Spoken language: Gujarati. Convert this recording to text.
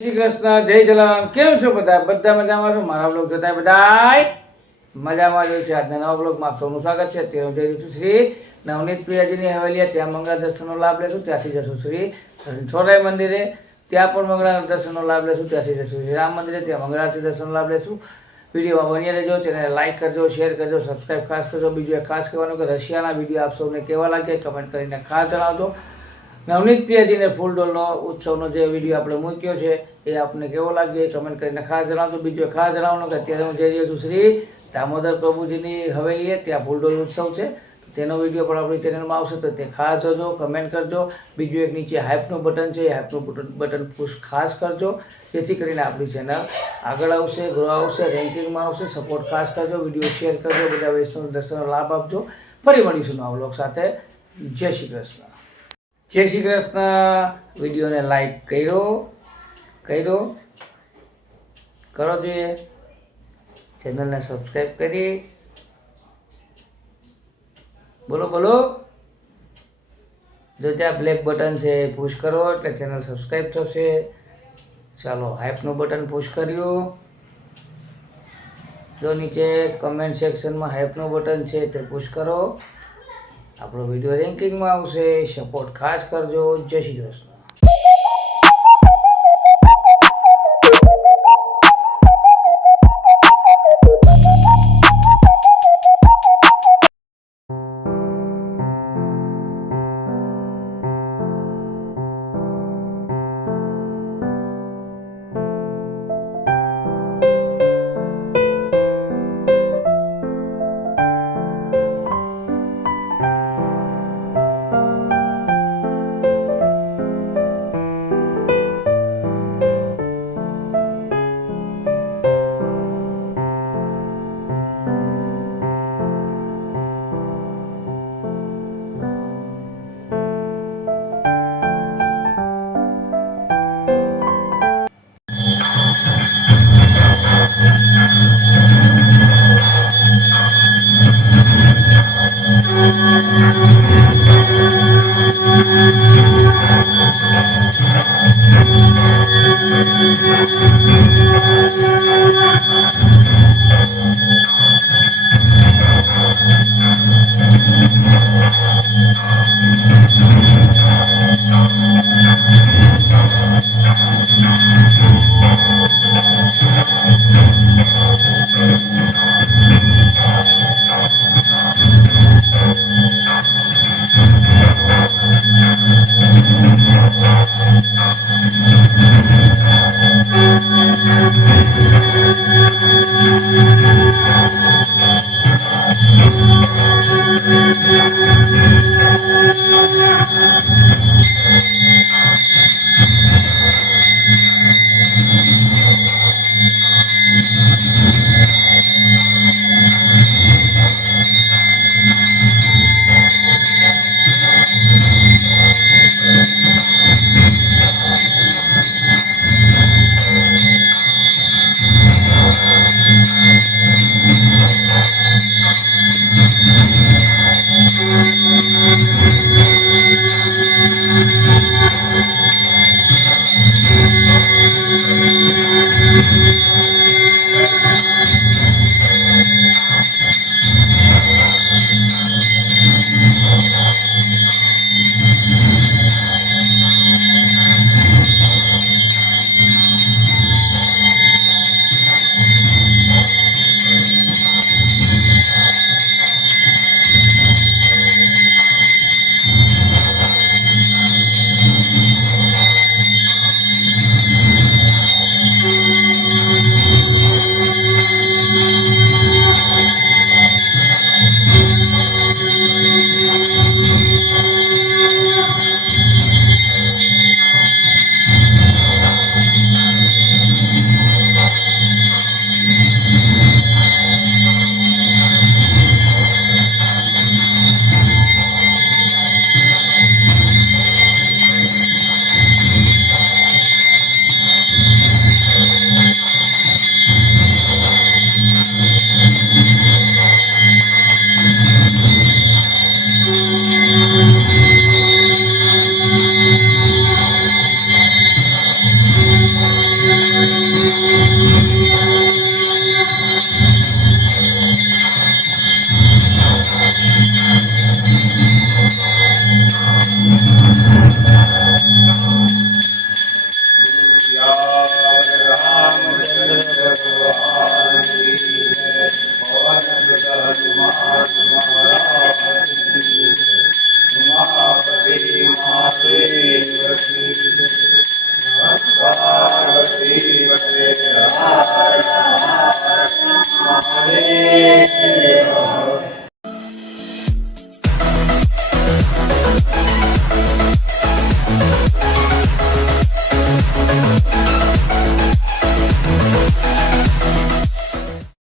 શ્રી કૃષ્ણ, જય જલારામ. કેમ છો બધા? બધા મજામાં છો? મારા બ્લોગ જોતા બધાય મજામાં જ છે. આજના નવા બ્લોગમાં આપ સૌનું સ્વાગત છે. અત્યારે હું જઈ રહ્યું છું શ્રી નવનીત પ્રિયાજીની હવેલી. ત્યાં મંગળા દર્શનનો લાભ લેશું. ત્યાંથી જશું શ્રી છોરાઈ મંદિરે. ત્યાં પણ મંગળા દર્શનનો લાભ લેશું. ત્યાંથી જશું શ્રી રામ મંદિરે. ત્યાં મંગળા આરતી દર્શનનો લાભ લેશું. વિડીયોમાં બની રહેજો. ચેનલને લાઈક કરજો, શેર કરજો, સબસ્ક્રાઈબ ખાસ કરજો. બીજું એક ખાસ કહેવાનું કે રશિયાના વિડીયો આપ સૌને કેવા લાગે કમેન્ટ કરીને ખાસ જણાવજો. નવનીત પ્રિયાજીને ફૂલડોલનો ઉત્સવનો જે વિડીયો આપણે મૂક્યો છે એ આપને કેવો લાગ્યો એ કમેન્ટ કરીને ખાસ જણાવજો. બીજું ખાસ જણાવવાનું કે અત્યારે હું જઈ રહ્યો છું શ્રી દામોદર પ્રભુજીની હવેલીએ. ત્યાં ફૂલડોલ ઉત્સવ છે. તેનો વિડીયો પણ આપણી ચેનલમાં આવશે તો તે ખાસ જોજો, કમેન્ટ કરજો. બીજું એક નીચે હાઇપનું બટન છે, એ હાઇપનું બટન પુશ ખાસ કરજો, જેથી કરીને આપણી ચેનલ આગળ આવશે, ગ્રો આવશે, રેન્કિંગમાં આવશે. સપોર્ટ ખાસ કરજો, વિડીયો શેર કરજો, બધા વૈષ્ણવ દર્શનનો લાભ આપજો. ફરી મળીશું નવા બ્લોગ સાથે. જય શ્રી કૃષ્ણ. જય શ્રી કૃષ્ણ. વિડીયોને લાઈક કરો જોઈએ, ચેનલને સબસ્ક્રાઈબ કરી બોલો જો ત્યાં બ્લેક બટન છે એ પુશ કરો એટલે ચેનલ સબસ્ક્રાઈબ થશે. ચાલો, હાઇપનું બટન પુશ કર્યું. જો નીચે કમેન્ટ સેક્શનમાં હાઇપનું બટન છે તે પુશ કરો. આપણો વિડીયો રેન્કિંગમાં આવશે. સપોર્ટ ખાસ કરજો. જય શ્રી કૃષ્ણ. હરે